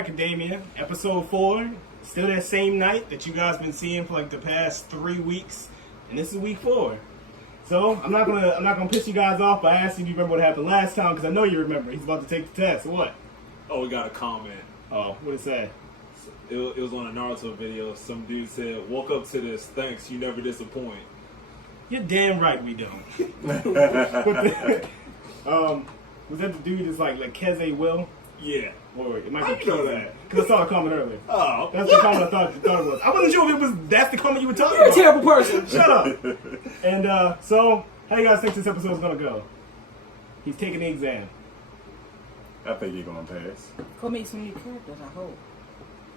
Academia, episode 4. Still that same night that you guys been seeing for like the past 3 weeks, and this is week 4. So I'm not gonna piss you guys off by asking if you remember what happened last time, because I know you remember. He's about to take the test. What? Oh, we got a comment. Oh, what did it say? It was on a Naruto video. Some dude said, "Woke up to this. Thanks, you never disappoint." You're damn right we don't. Was that the dude that's like Keze Will? Yeah. Wait, it might be that. Because I saw a comment earlier. Oh, that's the comment I thought it was. I wasn't sure if that's the comment you were talking You're about. a terrible person. Shut up. And so, how do you guys think this episode is gonna go? He's taking the exam. I think he's gonna pass. Go meet some new characters, I hope.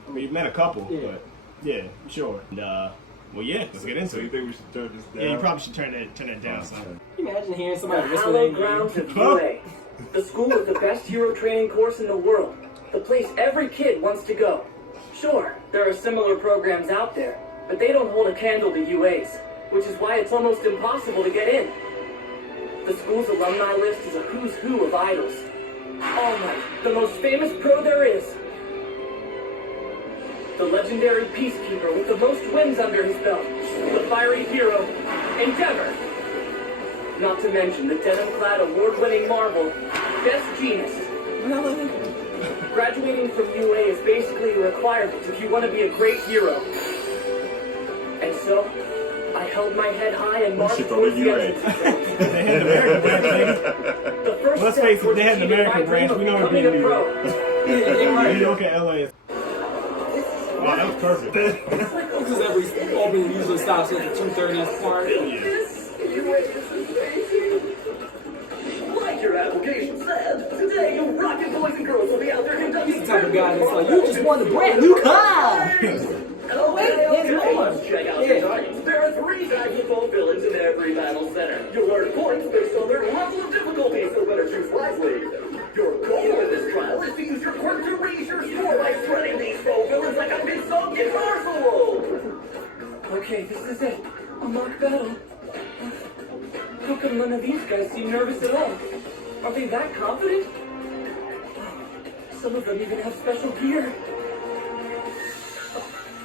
I mean, you've met a couple, Yeah. but yeah, sure. And well, yeah, let's get into so you it. think we should turn this down? Yeah, you probably should turn that down. Son. Can you imagine hearing The somebody hallowed whistling? grounds of UA. The school with the best hero training course in the world. The place every kid wants to go. Sure, there are similar programs out there, but they don't hold a candle to UA's, which is why it's almost impossible to get in. The school's alumni list is a who's who of idols. All Might, the most famous pro there is. The legendary peacekeeper with the most wins under his belt. The fiery hero, Endeavor. Not to mention the denim-clad award-winning Marvel, Best Genius. Graduating from UA is basically a requirement if you want to be a great hero. And so, I held my head high and marched towards the entrance. They had an American branch, baby. The first Let's step face it, towards they had an achieving American my dream branch. of We know we're becoming being a pro. You look at LA. Wow, that was perfect. This is every opening usually stops at the 2:30 part. Like your application said, today you rockin' boys and girls will be out there conducting. He's the type of guy that's like, you just won a brand new car! Oh wait, there's more. let's check out your targets. There are 3 tag-football villains in every battle center. You'll earn points based on their level of difficulty, so better choose wisely. Your goal in this trial is to use your quirk to raise your score by shredding these foe villains like a big song guitar solo. Okay, this is it. A mock battle. How come none of these guys seem nervous at all? Are they that confident? Some of them even have special gear.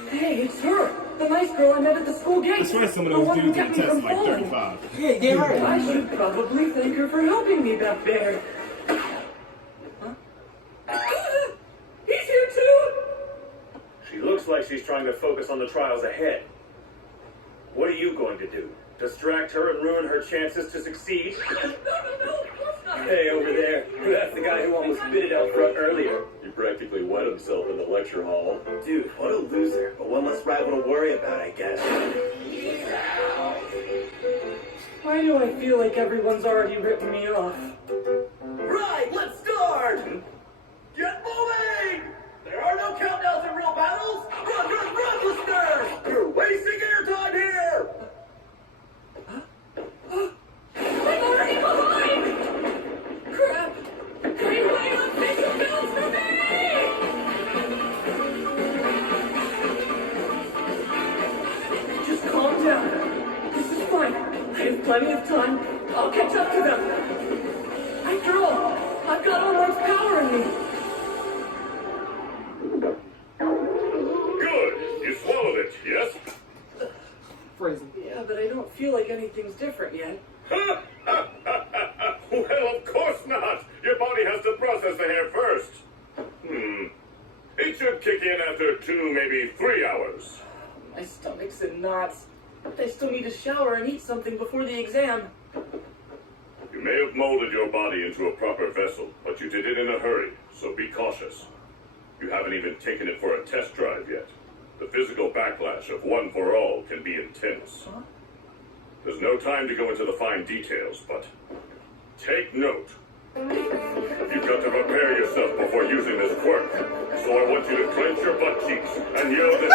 Hey, it's her! The nice girl I met at the school gate! I swear some of The those one who dudes in kept the me test from like falling. 35. Yeah, get her. I should probably thank her for helping me back there. Huh? He's here too! She looks like she's trying to focus on the trials ahead. What are you going to do? Distract her and ruin her chances to succeed? No, of course not. Hey, over there. That's the guy who almost bit it out front earlier. He practically wet himself in the lecture hall. Dude, what a loser. But one less rival to worry about, I guess. Why do I feel like everyone's already written me off? Right, let's start! Get moving! There are no countdowns in real battles! Run, listeners! You're wasting airtime here! I'm already behind! Crap! Greenway unofficial builds for me! Just calm down. This is fine. I have plenty of time. I'll catch up to them. After all, I've got all Mark's power in me. Good! You swallowed it, yes? Phrasing. Yeah, but I don't feel like anything's different yet. Well, of course not! Your body has to process the hair first. It should kick in after 2, maybe 3 hours. My stomach's in knots. But I still need to shower and eat something before the exam. You may have molded your body into a proper vessel, but you did it in a hurry, so be cautious. You haven't even taken it for a test drive yet. The physical backlash of One for All can be intense. Huh? There's no time to go into the fine details, but take note. You've got to prepare yourself before using this quirk. So I want you to clench your butt cheeks and yell this.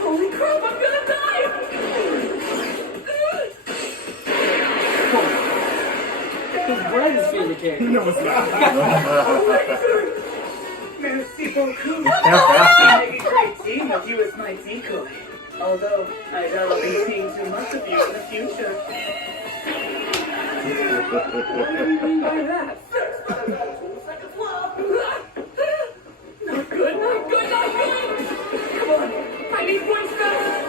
Holy crap, I'm gonna die! Brandon's favorite character. No, it's not. Merci beaucoup. I make a great team with you as my decoy. Although, I doubt I'll be seeing too much of you in the future. What do you mean by that? Not good, not good, not good! Come on, I need points back!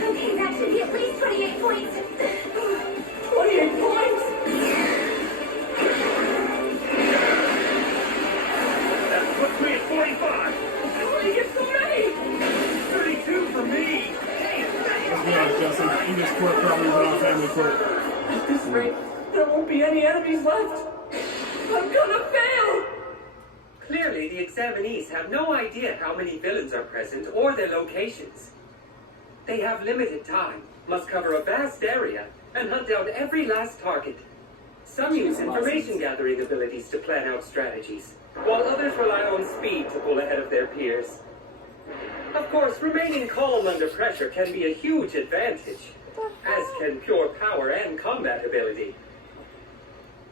Okay, that should be at least 28 points. 28 points! That puts me at 45. How did you get so many? 32 for me. Let's be honest, Justin. English court probably went on family court. At this rate, there won't be any enemies left. I'm gonna fail! Clearly, the examinees have no idea how many villains are present or their locations. They have limited time, must cover a vast area, and hunt down every last target. Some use information gathering abilities to plan out strategies, while others rely on speed to pull ahead of their peers. Of course, remaining calm under pressure can be a huge advantage, as can pure power and combat ability.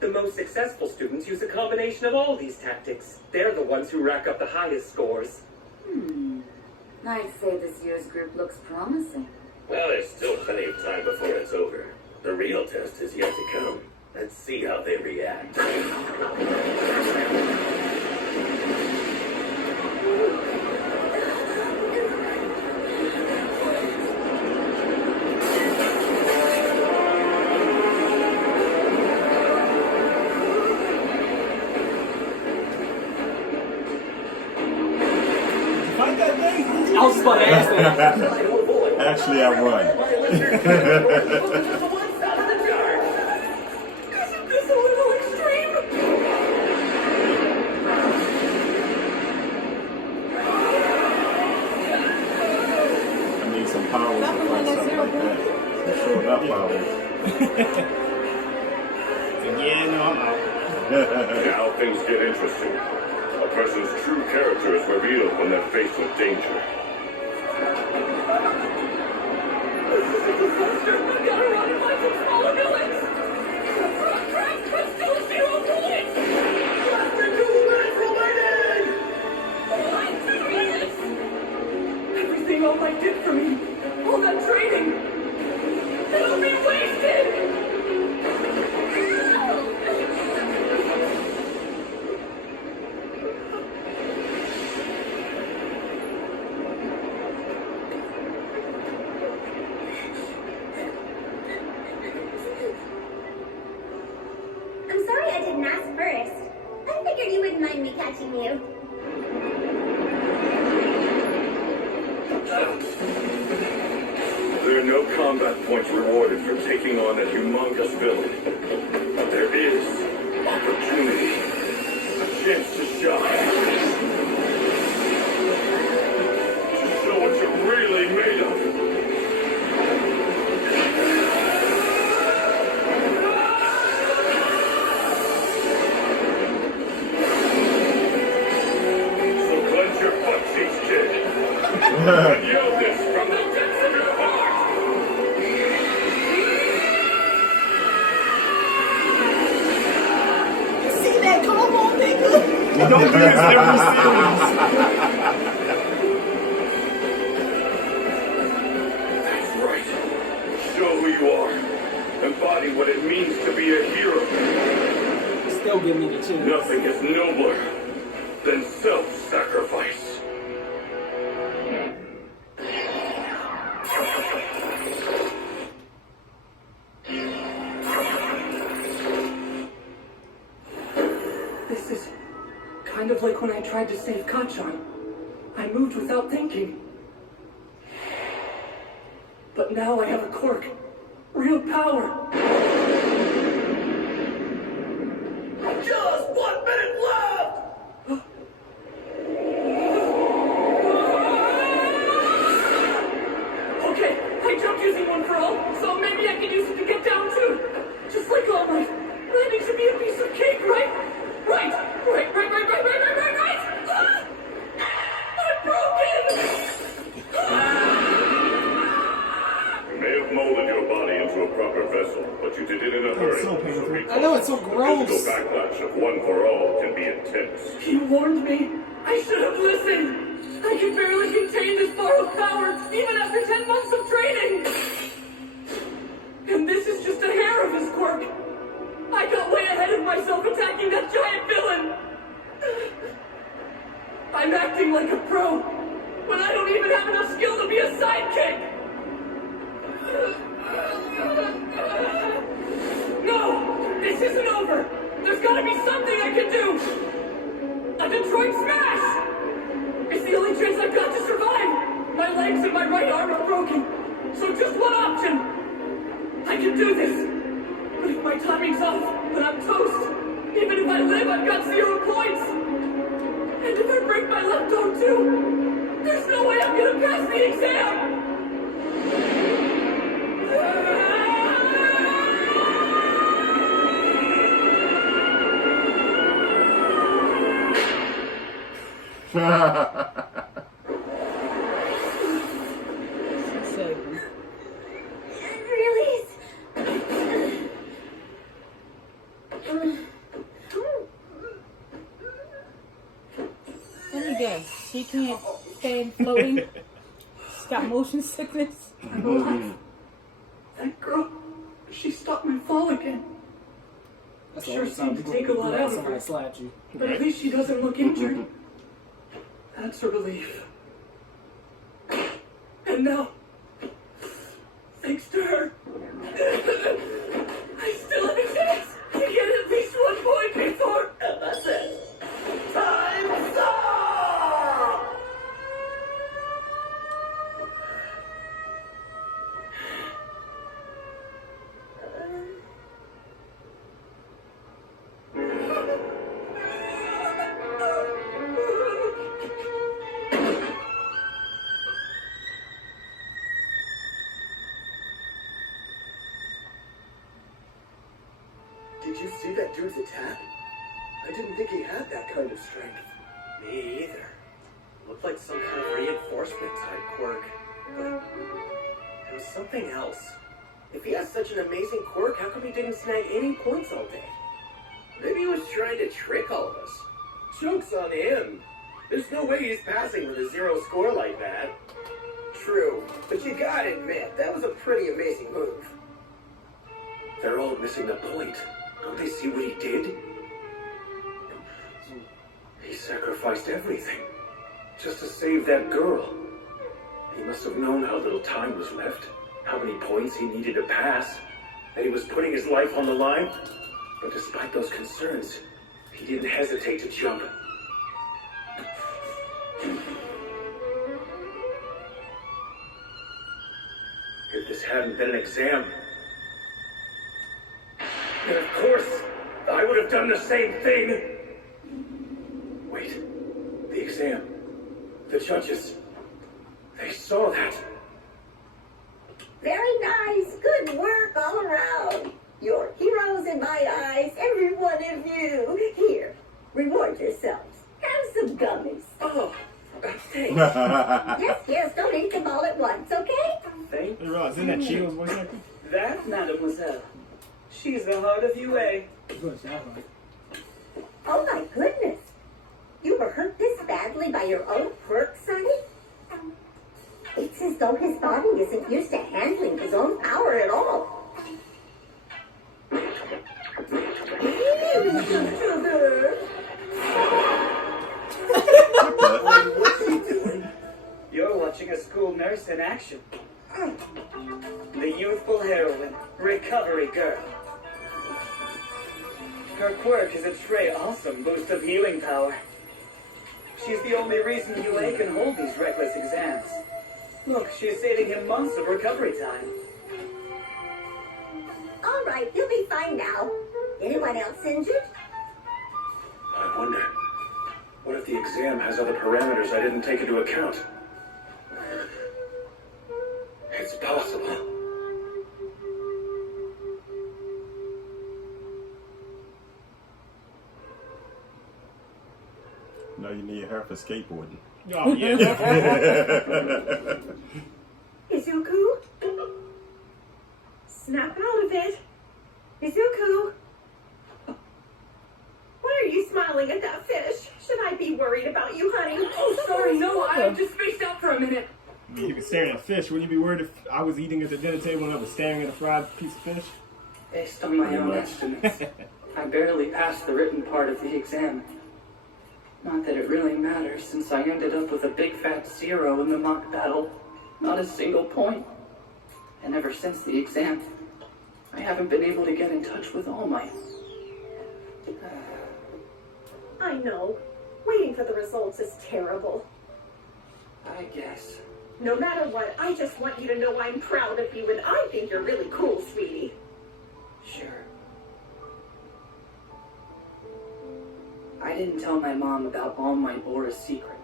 The most successful students use a combination of all these tactics. They're the ones who rack up the highest scores. I'd say this year's group looks promising. Well, there's still plenty of time before it's over. The real test is yet to come. Let's see how they react. Fight that thing? I was about to ask that. Actually, I won. Isn't this a little extreme? I need some powers to fight something like that. Enough powers. Yeah, no, I'm out. Now things get interesting. A person's true character is revealed when they're faced with danger. I gotta run and find some smaller villains! Still 0 points! Less than 2 minutes remaining! What? 2 minutes? Everything All Might did for me, all that training, it'll be wasted! I'm sorry I didn't ask first. I figured you wouldn't mind me catching you. There are no combat points rewarded for taking on a humongous villain. But there is opportunity. A chance to shine. To show what you're really made of. So clench your butt cheeks, kid. And yell this from the depths of your heart. See that combo, nigga? Don't do this every series. That's right. Show who you are. Embody what it means to be a hero. Still give me the chance. Nothing is nobler than self-sacrifice. This is kind of like when I tried to save Kachan. I moved without thinking. But now I have a quirk. Real power. Just 1 minute left! of one for all can be intense. He warned me. I should have listened. I can barely contain this borrowed power, even after 10 months of training. And this is just a hair of his quirk. I got way ahead of myself attacking that giant villain. I'm acting like a pro, when I don't even have enough skill to be a sidekick. No, this isn't over. There's gotta be something I can do. A Detroit smash! It's the only chance I've got to survive. My legs and my right arm are broken, so just one option. I can do this. But if my timing's off, then I'm toast. Even if I live, I've got 0 points. And if I break my left arm too, there's no way I'm gonna pass the exam. Really? Let me guess. She can't stand floating. She's got motion sickness. I'm alive. That girl, she stopped my fall again. It sure seemed to take a lot out of her. Slapped you. But at least she doesn't look injured. That's a relief. And now, thanks to her, I still have a chance to get at least 1 point before. And that's it. Time's up! Did you see that dude's attack? I didn't think he had that kind of strength. Me either. Looked like some kind of reinforcement type quirk. But it was something else. If he has such an amazing quirk, how come he didn't snag any points all day? Maybe he was trying to trick all of us. Joke's on him. There's no way he's passing with a 0 score like that. True, but you gotta admit, that was a pretty amazing move. They're all missing the point. Don't they see what he did? He sacrificed everything just to save that girl. He must have known how little time was left, how many points he needed to pass, that he was putting his life on the line. But despite those concerns, he didn't hesitate to jump. If this hadn't been an exam, then of course I would have done the same thing. Wait, the exam, the judges, they saw that. Very nice. Good work all around. You're heroes in my eyes, every one of you. Here, reward yourselves. Have some gummies. Oh, thanks. Yes, don't eat them all at once, okay? Thank Hey, Ross, isn't that Cheeto's voice actor? That, mademoiselle, she's the heart of UA. Oh my goodness. You were hurt this badly by your own quirk, Sonny? It's as though his body isn't used to handling his own power at all. What's he doing? You're watching a school nurse in action. The youthful heroine, recovery girl. Her quirk is a très awesome boost of healing power. She's the only reason UA can hold these reckless exams. Look, she's saving him months of recovery time. All right, you'll be fine now. Anyone else injured? I wonder, what if the exam has other parameters I didn't take into account? It's possible. No, you need her for skateboarding. Oh, yeah. Izuku? Snap out of it. Izuku? smiling at that fish. Should I be worried about you, honey? Oh, sorry, no, I just spaced out for a minute. You were staring at a fish. Wouldn't you be worried if I was eating at the dinner table and I was staring at a fried piece of fish? Based on my own estimates, I barely passed the written part of the exam. Not that it really matters, since I ended up with a big fat 0 in the mock battle. Not a single point. And ever since the exam, I haven't been able to get in touch with All Might. I know. Waiting for the results is terrible. I guess. No matter what, I just want you to know I'm proud of you and I think you're really cool, sweetie. Sure. I didn't tell my mom about All Might or his secret.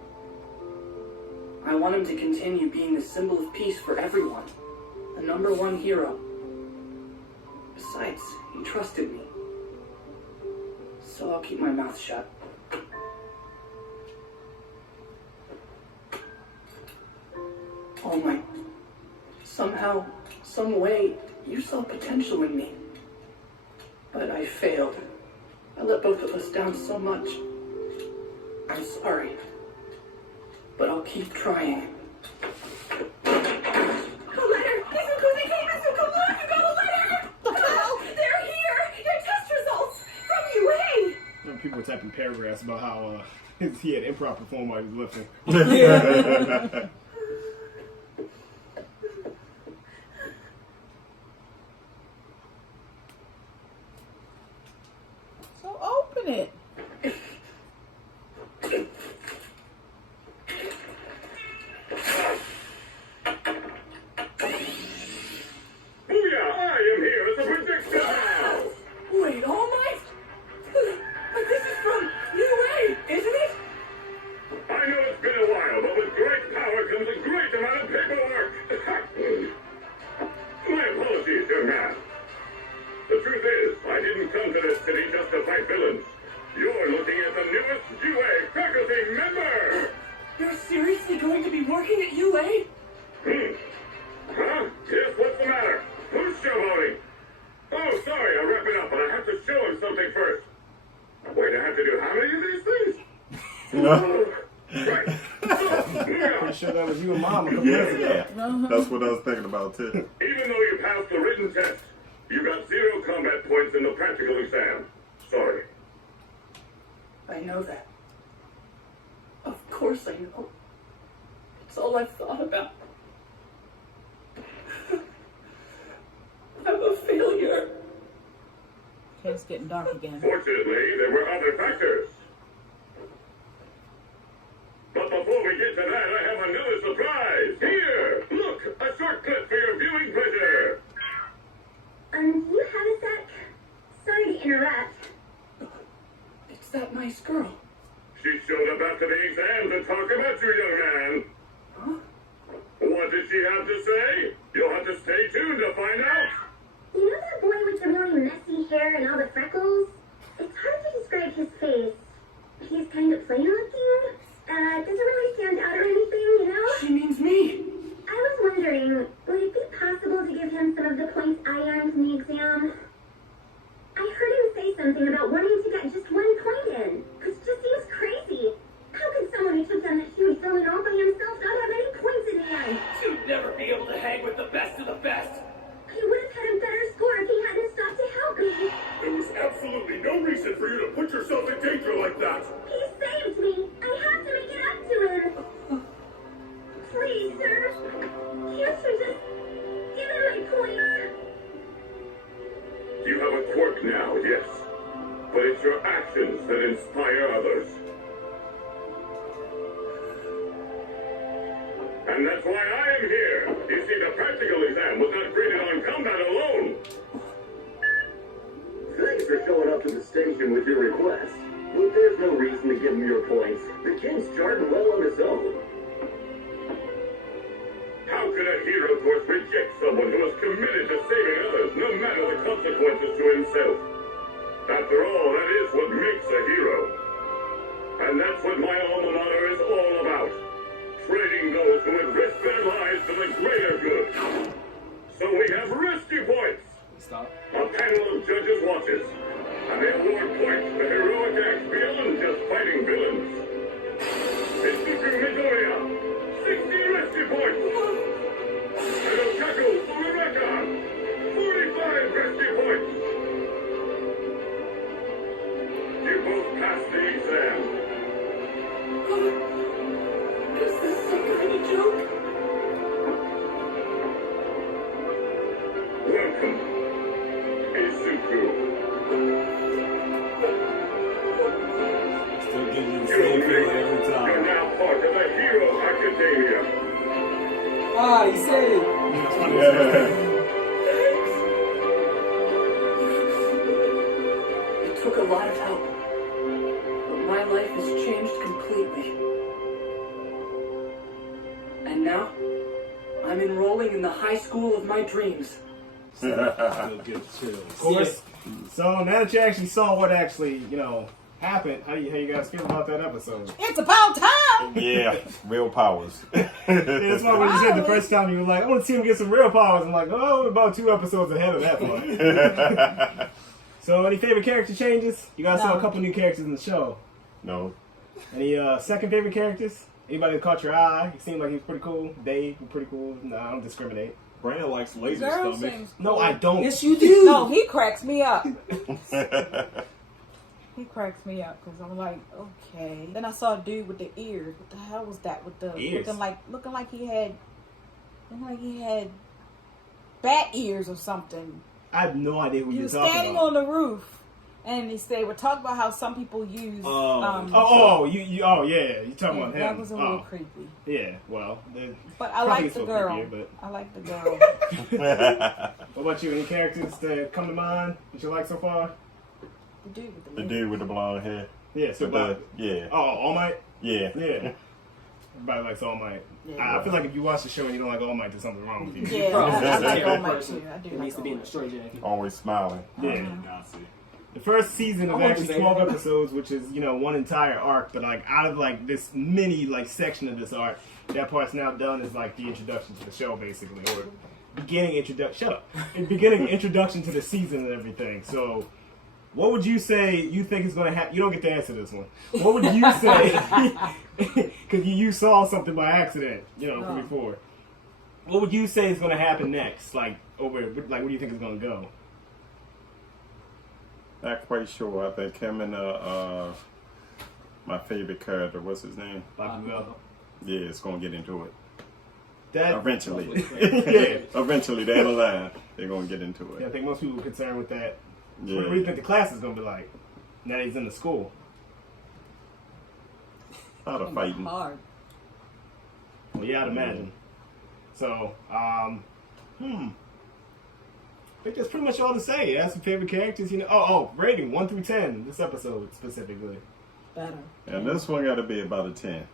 I want him to continue being the symbol of peace for everyone. The #1 hero. Besides, he trusted me. So I'll keep my mouth shut. All Might. Somehow, some way, you saw potential in me. But I failed. I let both of us down so much. I'm sorry. But I'll keep trying. A letter! Izuku, they came! Izuku, look! You got a letter! Oh, they're here! Your test results! From you, hey! People were typing paragraphs about how he had improv perform while he was lifting. So open it. Booyah! I am here as a prediction now! Wait, All Might? But this is from UA, isn't it? I know it's been a while, but with great power comes a great amount of paperwork. My apologies, young man. The truth is, I didn't come to this city just to fight villains. You're looking at the newest UA faculty member! You're seriously going to be working at UA? Huh? Yes, what's the matter? Who's showboating? Oh, sorry, I'm wrapping up, but I have to show him something first. Wait, I have to do how many of these things? Right. Pretty sure that was you and Mom a couple Yeah, minutes ago. yeah. That's what I was thinking about too. Even though you passed the written test, you got 0 combat points in the practical exam. Sorry. I know that. Of course I know. It's all I've thought about. I'm a failure. It's getting dark again. Fortunately, there were other factors. But before we get to that, I have another surprise. Here, look, a short clip for your viewing pleasure. Do you have a sec? Sorry to interrupt. It's that nice girl. She showed up after the exam to talk about you, young man. Huh? What did she have to say? You'll have to stay tuned to find out. You know that boy with the really messy hair and all the freckles? It's hard to describe his face. He's kind of plain looking. Doesn't really stand out or anything, you know? She means me. I was wondering, would it be possible to give him some of the points I earned in the exam? I heard him say something about wanting to get just 1 point in, which just seems crazy. How could someone who took down that huge villain all by himself not have any points in the end? You'd never be able to hang with the best of the best. I would have had a better score if he hadn't stopped to help me. There was absolutely no reason for you to put yourself in danger like that. He saved me. I have to make it up to him. Please, sir. Can't you just give him my points? You have a quirk now, yes. But it's your actions that inspire others. And that's why I am here. You see, the practical exam was not graded on combat alone. Thanks for showing up to the station with your request. But there's no reason to give him your points. The kid's charting well on his own. How could a hero course reject someone who is committed to saving others, no matter the consequences to himself? After all, that is what makes a hero. And that's what my alma mater is all about. Training those who would risk their lives for the greater good. So we have rescue points. Stop. A panel of judges watches. And they award points for heroic acts beyond Ah, he said it. It took a lot of help, but my life has changed completely. And now, I'm enrolling in the high school of my dreams. Of course. So now that you actually saw what actually, happened, how you guys feel about that episode? It's about time. Yeah, real powers. Yeah, that's why when you said the first time, you were like, I want to see him get some real powers. I'm like, oh, we're about 2 episodes ahead of that part. So, any favorite character changes? You guys saw a couple new characters in the show. No. Any second favorite characters? Anybody that caught your eye? He seemed like he was pretty cool. Dave was pretty cool. No, I don't discriminate. Brandon likes laser Girl stomach. seems No, I don't. Yes, you do. No, he cracks me up. He cracks me up because I'm like, okay. Then I saw a dude with the ears. What the hell was that? With the ears? looking like he had bat ears or something. I have no idea who He you're was talking standing about. on the roof, and they were talking about how some people use. You talking about him? That was a little creepy. Yeah, well, But I probably like the so girl. creepier, but- I like the girl. What about you? Any characters that come to mind that you like so far? The dude with The dude with the blonde hair. Yeah, so yeah. Oh, All Might? Yeah. Yeah. Everybody likes All Might. Yeah. I feel like if you watch the show and you don't like All Might, there's something wrong with you. Yeah, I like All Might person too. I do that like needs to All be in Might. a straight jacket. Always smiling. Yeah. Nazi. The first season I of want to actually say 12 that. episodes, which is, one entire arc, but like out of like this mini like section of this arc, that part's now done as like the introduction to the show basically, or beginning introduction to the season and everything. So what would you say you think is going to happen? You don't get to answer this one. What would you say? Because you saw something by accident, from before. What would you say is going to happen next? Like where do you think it's going to go? Not quite sure. I think him and my favorite character, what's his name? Bakugo. Yeah, it's gonna get into it. That Eventually. Yeah. Eventually down the line, they're gonna get into Yeah, I it. think most people are concerned with that. Yeah. What do you think the class is going to be like now that he's in the school? A lot of fighting. Hard. Well, yeah, I'd imagine. So, I think that's pretty much all to say. That's some favorite characters, rating 1 through 10. This episode specifically. Better. And this one got to be about a 10.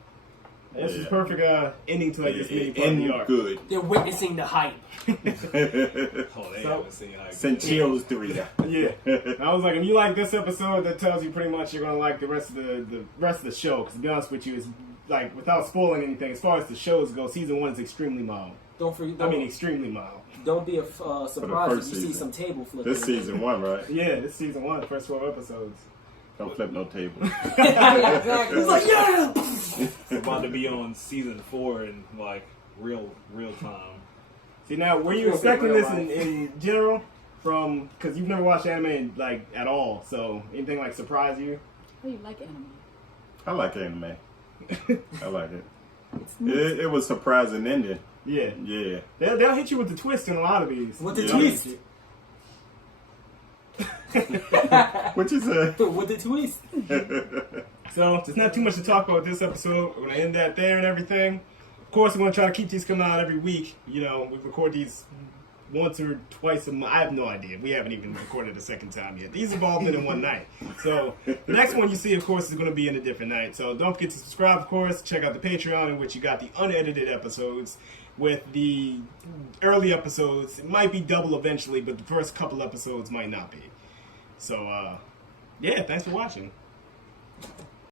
This is Yeah. perfect ending to like this mini part of the arc. Good. They're witnessing the hype. Oh, they haven't seen how Send chills through you. Yeah, I was like, if you like this episode, that tells you pretty much you're gonna like the rest of the show. Because to be honest with you, it's like without spoiling anything, as far as the shows go, season 1 is extremely mild. Extremely mild. Don't be surprised first if you see season. some table flipping. This season 1, right? Yeah, this season 1, the first 12 episodes. Don't flip no table. Exactly. It's like, yeah! It's about to be on season 4 in like real time. See, now, were you expecting this in general? Because you've never watched anime like at all, so anything like surprise you? Oh, you like anime? I like anime. I like it. It was surprising ending. Yeah. Yeah. They'll hit you with the twist in a lot of these. What the Yeah. twist? What you say? What the twist? So, there's not too much to talk about this episode. We're going to end that there and everything. Of course, we're going to try to keep these coming out every week. We record these once or twice a month. I have no idea. We haven't even recorded a second time yet. These have all been in one night. So, the next one you see, of course, is going to be in a different night. So, don't forget to subscribe, of course. Check out the Patreon, in which you got the unedited episodes with the early episodes. It might be double eventually, but the first couple episodes might not be. So, yeah, thanks for watching.